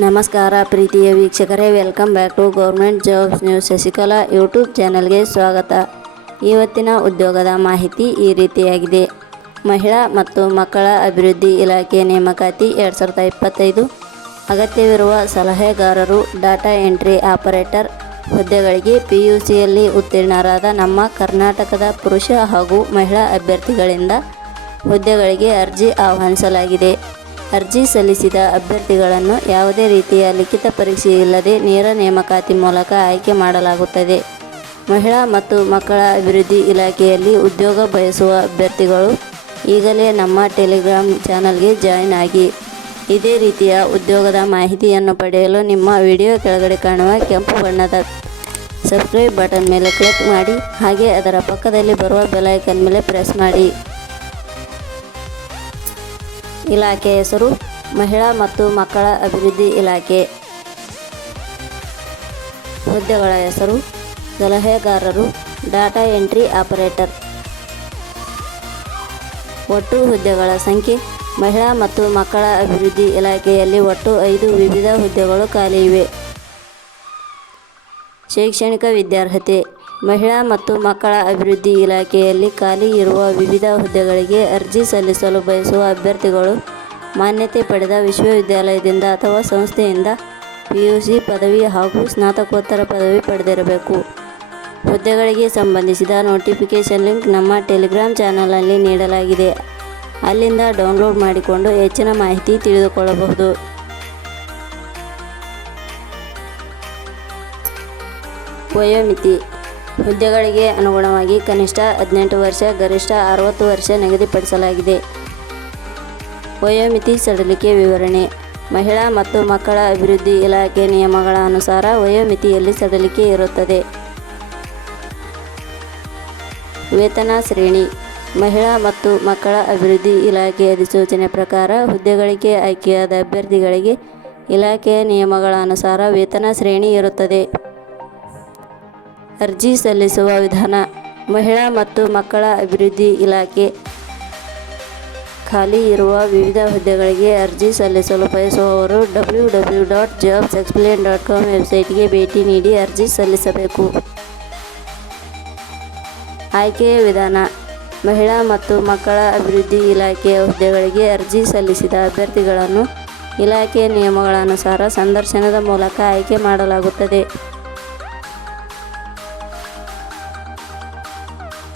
ನಮಸ್ಕಾರ ಪ್ರೀತಿಯ ವೀಕ್ಷಕರೇ welcome back to government jobs news Shashikala YouTube ಚಾನಲ್ಗೆ ಸ್ವಾಗತ. ಇವತ್ತಿನ ಉದ್ಯೋಗದ ಮಾಹಿತಿ ಈ ರೀತಿಯಾಗಿದೆ. ಮಹಿಳಾ ಮತ್ತು ಮಕ್ಕಳ ಅಭಿವೃದ್ಧಿ ಇಲಾಖೆ ನೇಮಕಾತಿ ಎರಡು ಸಾವಿರದ ಇಪ್ಪತ್ತೈದು. ಅಗತ್ಯವಿರುವ ಸಲಹೆಗಾರರು ಡಾಟಾ ಎಂಟ್ರಿ ಆಪರೇಟರ್ ಹುದ್ದೆಗಳಿಗೆ ಪಿ ಯು ಸಿಯಲ್ಲಿ ಉತ್ತೀರ್ಣರಾದ ನಮ್ಮ ಕರ್ನಾಟಕದ ಪುರುಷ ಹಾಗೂ ಮಹಿಳಾ ಅಭ್ಯರ್ಥಿಗಳಿಂದ ಹುದ್ದೆಗಳಿಗೆ ಅರ್ಜಿ ಆಹ್ವಾನಿಸಲಾಗಿದೆ. ಅರ್ಜಿ ಸಲ್ಲಿಸಿದ ಅಭ್ಯರ್ಥಿಗಳನ್ನು ಯಾವುದೇ ರೀತಿಯ ಲಿಖಿತ ಪರೀಕ್ಷೆ ಇಲ್ಲದೆ ನೇರ ನೇಮಕಾತಿ ಮೂಲಕ ಆಯ್ಕೆ ಮಾಡಲಾಗುತ್ತದೆ. ಮಹಿಳಾ ಮತ್ತು ಮಕ್ಕಳ ಅಭಿವೃದ್ಧಿ ಇಲಾಖೆಯಲ್ಲಿ ಉದ್ಯೋಗ ಬಯಸುವ ಅಭ್ಯರ್ಥಿಗಳು ಈಗಲೇ ನಮ್ಮ ಟೆಲಿಗ್ರಾಮ್ ಚಾನಲ್ಗೆ ಜಾಯಿನ್ ಆಗಿ. ಇದೇ ರೀತಿಯ ಉದ್ಯೋಗದ ಮಾಹಿತಿಯನ್ನು ಪಡೆಯಲು ನಿಮ್ಮ ವಿಡಿಯೋ ಕೆಳಗಡೆ ಕಾಣುವ ಕೆಂಪು ಬಣ್ಣದ ಸಬ್ಸ್ಕ್ರೈಬ್ ಬಟನ್ ಮೇಲೆ ಕ್ಲಿಕ್ ಮಾಡಿ, ಹಾಗೆ ಅದರ ಪಕ್ಕದಲ್ಲಿ ಬರುವ ಬೆಲೈಕನ್ ಮೇಲೆ ಪ್ರೆಸ್ ಮಾಡಿ. ಇಲಾಖೆ ಹೆಸರು, ಮಹಿಳಾ ಮತ್ತು ಮಕ್ಕಳ ಅಭಿವೃದ್ಧಿ ಇಲಾಖೆ. ಹುದ್ದೆಗಳ ಹೆಸರು, ಸಲಹೆಗಾರರು, ಡಾಟಾ ಎಂಟ್ರಿ ಆಪರೇಟರ್. ಒಟ್ಟು ಹುದ್ದೆಗಳ ಸಂಖ್ಯೆ, ಮಹಿಳಾ ಮತ್ತು ಮಕ್ಕಳ ಅಭಿವೃದ್ಧಿ ಇಲಾಖೆಯಲ್ಲಿ ಒಟ್ಟು ಐದು ವಿವಿಧ ಹುದ್ದೆಗಳು ಖಾಲಿ ಇವೆ. ಶೈಕ್ಷಣಿಕ ವಿದ್ಯಾರ್ಹತೆ ಮಹಿಳಾ ಮತ್ತು ಮಕ್ಕಳ ಅಭಿವೃದ್ಧಿ ಇಲಾಖೆಯಲ್ಲಿ ಖಾಲಿ ಇರುವ ವಿವಿಧ ಹುದ್ದೆಗಳಿಗೆ ಅರ್ಜಿ ಸಲ್ಲಿಸಲು ಬಯಸುವ ಅಭ್ಯರ್ಥಿಗಳು ಮಾನ್ಯತೆ ಪಡೆದ ವಿಶ್ವವಿದ್ಯಾಲಯದಿಂದ ಅಥವಾ ಸಂಸ್ಥೆಯಿಂದ ಪಿ ಯು ಸಿ ಪದವಿ ಹಾಗೂ ಸ್ನಾತಕೋತ್ತರ ಪದವಿ ಪಡೆದಿರಬೇಕು. ಹುದ್ದೆಗಳಿಗೆ ಸಂಬಂಧಿಸಿದ ನೋಟಿಫಿಕೇಷನ್ ಲಿಂಕ್ ನಮ್ಮ ಟೆಲಿಗ್ರಾಮ್ ಚಾನಲಲ್ಲಿ ನೀಡಲಾಗಿದೆ. ಅಲ್ಲಿಂದ ಡೌನ್ಲೋಡ್ ಮಾಡಿಕೊಂಡು ಹೆಚ್ಚಿನ ಮಾಹಿತಿ ತಿಳಿದುಕೊಳ್ಳಬಹುದು. ವಯೋಮಿತಿ ಹುದ್ದೆಗಳಿಗೆ ಅನುಗುಣವಾಗಿ ಕನಿಷ್ಠ ಹದಿನೆಂಟು ವರ್ಷ, ಗರಿಷ್ಠ ಅರವತ್ತು ವರ್ಷ ನಿಗದಿಪಡಿಸಲಾಗಿದೆ. ವಯೋಮಿತಿ ಸಡಿಲಿಕೆ ವಿವರಣೆ. ಮಹಿಳಾ ಮತ್ತು ಮಕ್ಕಳ ಅಭಿವೃದ್ಧಿ ಇಲಾಖೆ ನಿಯಮಗಳ ಅನುಸಾರ ವಯೋಮಿತಿಯಲ್ಲಿ ಸಡಿಲಿಕೆ ಇರುತ್ತದೆ. ವೇತನ ಶ್ರೇಣಿ. ಮಹಿಳಾ ಮತ್ತು ಮಕ್ಕಳ ಅಭಿವೃದ್ಧಿ ಇಲಾಖೆ ಅಧಿಸೂಚನೆ ಪ್ರಕಾರ ಹುದ್ದೆಗಳಿಗೆ ಆಯ್ಕೆಯಾದ ಅಭ್ಯರ್ಥಿಗಳಿಗೆ ಇಲಾಖೆಯ ನಿಯಮಗಳ ಅನುಸಾರ ವೇತನ ಶ್ರೇಣಿ ಇರುತ್ತದೆ. ಅರ್ಜಿ ಸಲ್ಲಿಸುವ ವಿಧಾನ, ಮಹಿಳಾ ಮತ್ತು ಮಕ್ಕಳ ಅಭಿವೃದ್ಧಿ ಇಲಾಖೆ ಖಾಲಿ ಇರುವ ವಿವಿಧ ಹುದ್ದೆಗಳಿಗೆ ಅರ್ಜಿ ಸಲ್ಲಿಸಲು ಬಯಸುವವರು W W dot jobs explain dot com ವೆಬ್ಸೈಟ್ಗೆ ಭೇಟಿ ನೀಡಿ ಅರ್ಜಿ ಸಲ್ಲಿಸಬೇಕು. ಆಯ್ಕೆಯ ವಿಧಾನ, ಮಹಿಳಾ ಮತ್ತು ಮಕ್ಕಳ ಅಭಿವೃದ್ಧಿ ಇಲಾಖೆಯ ಹುದ್ದೆಗಳಿಗೆ ಅರ್ಜಿ ಸಲ್ಲಿಸಿದ ಅಭ್ಯರ್ಥಿಗಳನ್ನು ಇಲಾಖೆಯ ನಿಯಮಗಳ ಅನುಸಾರ ಸಂದರ್ಶನದ ಮೂಲಕ ಆಯ್ಕೆ ಮಾಡಲಾಗುತ್ತದೆ.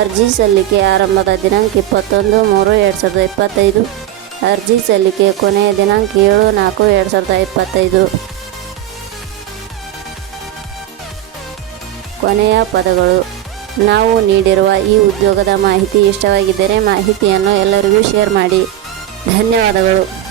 ಅರ್ಜಿ ಸಲ್ಲಿಕೆ ಆರಂಭದ ದಿನಾಂಕ ಇಪ್ಪತ್ತೊಂದು ಮೂರು ಎರಡು ಸಾವಿರದ ಇಪ್ಪತ್ತೈದು. ಅರ್ಜಿ ಸಲ್ಲಿಕೆ ಕೊನೆಯ ದಿನಾಂಕ ಏಳು ನಾಲ್ಕು ಎರಡು ಸಾವಿರದ ಇಪ್ಪತ್ತೈದು. ಕೊನೆಯ ಪದಗಳು. ನಾವು ನೀಡಿರುವ ಈ ಉದ್ಯೋಗದ ಮಾಹಿತಿ ಇಷ್ಟವಾಗಿದ್ದರೆ ಮಾಹಿತಿಯನ್ನು ಎಲ್ಲರಿಗೂ ಶೇರ್ ಮಾಡಿ. ಧನ್ಯವಾದಗಳು.